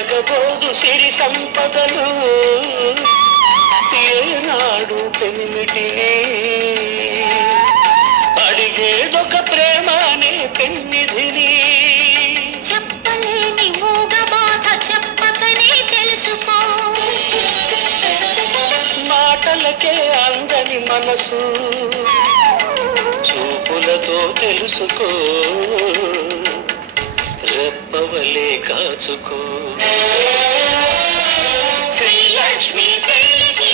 కలబోదు సిరి సంపదలు. ఏనాడు పెనిమిటిని అడిగేదొక ప్రేమ అనే పెన్నిధిని. చెప్పలేని మూగ బాధ చెప్పకనే తెలుసుకో. మాటలకే అందని మనసు. చూపులతో తెలుసుకో. రెప్పవలే కాచుకో. శ్రీలక్ష్మి పెళ్ళికి